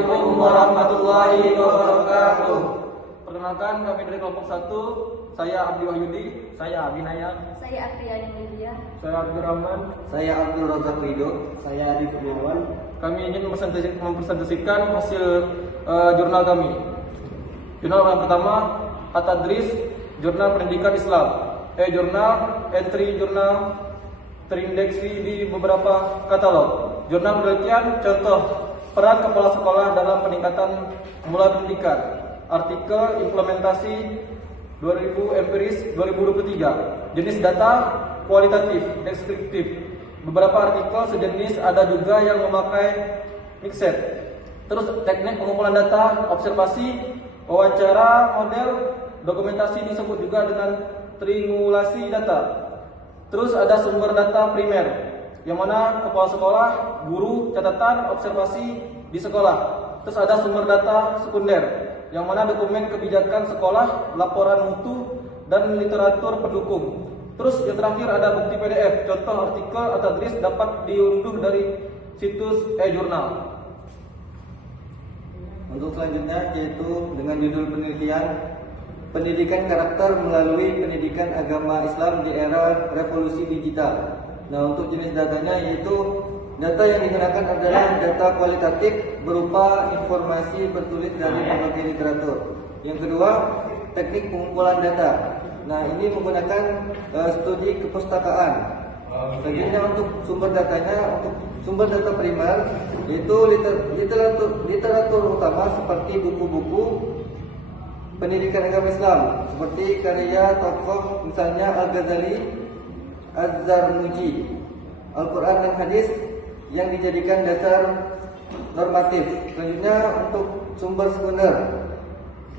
Assalamualaikum warahmatullahi wabarakatuh. Perkenalkan, kami dari kelompok 1. Saya Abdi Wahyudi. Saya Abinaya. Saya Apriani Mulia. Saya Abdul Rahman. Saya Abdul Razak Wido. Saya Adi Kurniawan. Kami ingin mempresentasikan hasil jurnal kami. Jurnal yang pertama, At-Tadris, Jurnal Pendidikan Islam. Jurnal entry jurnal terindeksi di beberapa katalog. Jurnal penelitian, contoh peran kepala sekolah dalam peningkatan mulai pendidikan. Artikel implementasi 2000 empiris 2023. Jenis data kualitatif, deskriptif. Beberapa artikel sejenis, ada juga yang memakai mixed. Terus teknik pengumpulan data, observasi, wawancara, model, dokumentasi disebut juga dengan triangulasi data. Terus ada sumber data primer, yang mana kepala sekolah, guru, catatan, observasi di sekolah. Terus ada sumber data sekunder, yang mana dokumen kebijakan sekolah, laporan mutu, dan literatur pendukung. Terus yang terakhir ada bukti PDF, contoh artikel atau At-Tadris dapat diunduh dari situs e-jurnal. Untuk selanjutnya yaitu dengan judul penelitian Pendidikan Karakter Melalui Pendidikan Agama Islam di Era Revolusi Digital. Nah, untuk jenis datanya yaitu data yang digunakan adalah data kualitatif berupa informasi bertulis dari berbagai literatur. Yang kedua, teknik pengumpulan data. Nah, ini menggunakan studi kepustakaan. Selanjutnya untuk sumber datanya, untuk sumber data primer yaitu literatur utama seperti buku-buku pendidikan agama Islam seperti karya tokoh misalnya Al-Ghazali, Az-Zarnuji, Al-Quran dan hadis yang dijadikan dasar normatif. Selanjutnya untuk sumber sekunder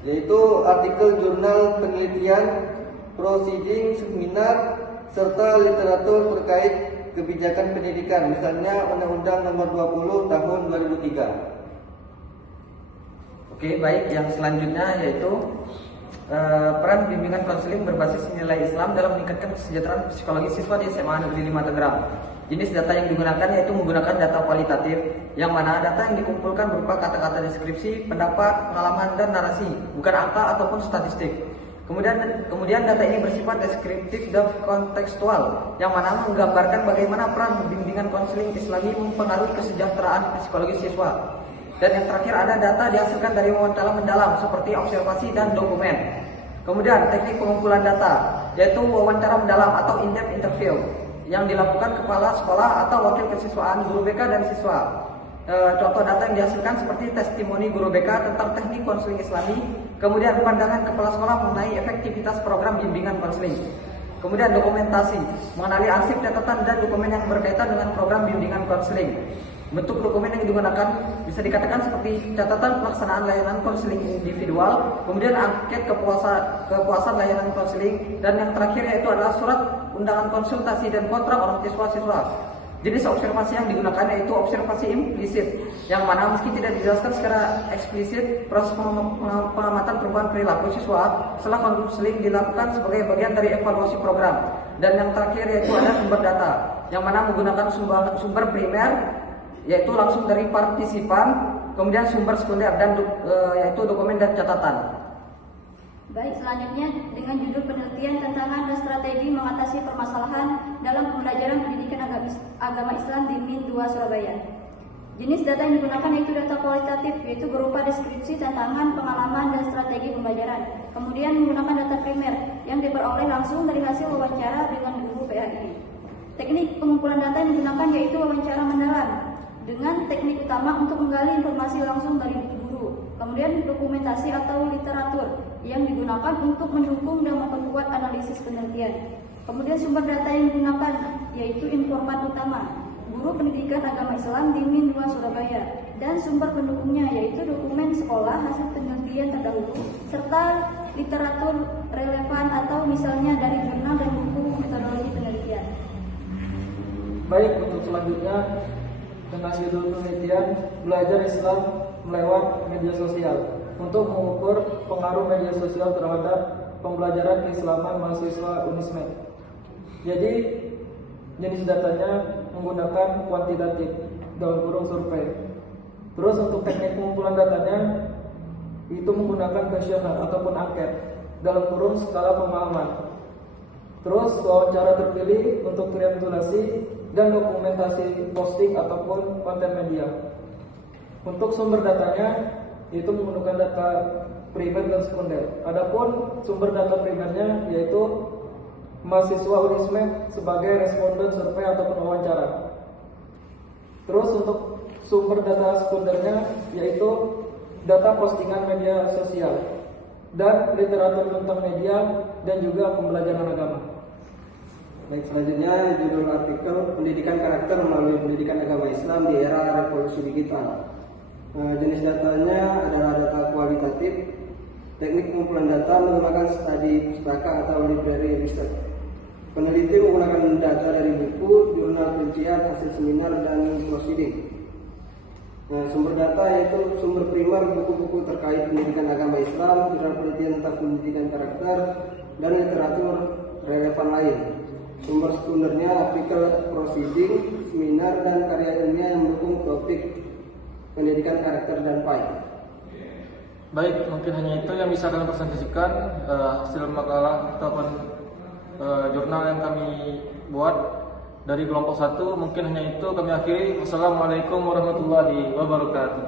yaitu artikel jurnal penelitian, proceeding, seminar, serta literatur terkait kebijakan pendidikan, misalnya Undang-Undang Nomor 20 Tahun 2003. Oke, baik. Yang selanjutnya yaitu peran bimbingan konseling berbasis nilai Islam dalam meningkatkan kesejahteraan psikologi siswa di SMA Negeri 5 Tangerang. Jenis data yang digunakan yaitu menggunakan data kualitatif, yang mana data yang dikumpulkan berupa kata-kata deskripsi, pendapat, pengalaman, dan narasi, bukan angka ataupun statistik. Kemudian data ini bersifat deskriptif dan kontekstual, yang mana menggambarkan bagaimana peran bimbingan konseling Islami mempengaruhi kesejahteraan psikologi siswa. Dan yang terakhir ada data dihasilkan dari wawancara mendalam seperti observasi dan dokumen. Kemudian teknik pengumpulan data yaitu wawancara mendalam atau in-depth interview yang dilakukan kepala sekolah atau wakil kesiswaan, guru BK dan siswa. Contoh data yang dihasilkan seperti testimoni guru BK tentang teknik konseling Islami, kemudian pandangan kepala sekolah mengenai efektivitas program bimbingan konseling. Kemudian dokumentasi, mengenali arsip catatan dan dokumen yang berkaitan dengan program bimbingan konseling. Bentuk dokumen yang digunakan bisa dikatakan seperti catatan pelaksanaan layanan konseling individual, kemudian angket kepuasan layanan konseling, dan yang terakhir yaitu adalah surat undangan konsultasi dan kontrak orang siswa-siswa. Jenis observasi yang digunakan yaitu observasi implisit, yang mana meski tidak dijelaskan secara eksplisit, proses pengamatan perubahan perilaku siswa setelah konseling dilakukan sebagai bagian dari evaluasi program. Dan yang terakhir yaitu ada sumber data, yang mana menggunakan sumber primer yaitu langsung dari partisipan, kemudian sumber sekunder dan yaitu dokumen dan catatan. Baik, selanjutnya dengan judul penelitian tantangan dan strategi mengatasi permasalahan dalam pembelajaran pendidikan agama Islam di MIN 2 Surabaya. Jenis data yang digunakan yaitu data kualitatif, yaitu berupa deskripsi, tantangan, pengalaman, dan strategi pembelajaran. Kemudian menggunakan data primer yang diperoleh langsung dari hasil wawancara dengan guru PAI. Teknik pengumpulan data yang digunakan yaitu wawancara mendalam dengan teknik utama untuk menggali informasi langsung dari guru. Kemudian dokumentasi atau literatur yang digunakan untuk mendukung dan memperkuat analisis penelitian. Kemudian sumber data yang digunakan yaitu informan utama, guru pendidikan agama Islam di MIN 2 Surabaya, dan sumber pendukungnya yaitu dokumen sekolah, hasil penelitian terdahulu, serta literatur relevan atau misalnya dari jurnal dan buku metodologi penelitian. Baik, untuk selanjutnya dengan judul penelitian belajar Islam melewat media sosial untuk mengukur pengaruh media sosial terhadap pembelajaran keislaman mahasiswa Unismed. Jadi jenis datanya menggunakan kuantitatif dalam kurung survei. Terus untuk teknik pengumpulan datanya itu menggunakan questionnaire ataupun angket dalam kurun skala pemahaman. Terus wawancara terpilih untuk triangulasi dan dokumentasi posting ataupun konten media. Untuk sumber datanya itu menggunakan data primer dan sekunder. Adapun sumber data primernya yaitu mahasiswa Unismed sebagai responden survei ataupun wawancara. Terus untuk sumber data sekundernya yaitu data postingan media sosial dan literatur tentang media dan juga pembelajaran agama. Baik, selanjutnya judul artikel pendidikan karakter melalui pendidikan agama Islam di era revolusi digital. Jenis datanya adalah data kualitatif. Teknik pengumpulan data menggunakan studi pustaka atau library research. Peneliti menggunakan data dari buku, jurnal penelitian, hasil seminar, dan proceeding. Sumber data yaitu sumber primer buku-buku terkait pendidikan agama Islam, jurnal penelitian tentang pendidikan karakter, dan literatur relevan lain. Sumber sekundernya artikel proceeding, seminar, dan karya ilmiah yang mendukung topik pendidikan karakter dan PAI. Baik, mungkin hanya itu yang bisa kami presentasikan hasil makalah ataupun jurnal yang kami buat dari kelompok 1. Mungkin hanya itu kami akhiri. Wassalamualaikum warahmatullahi wabarakatuh.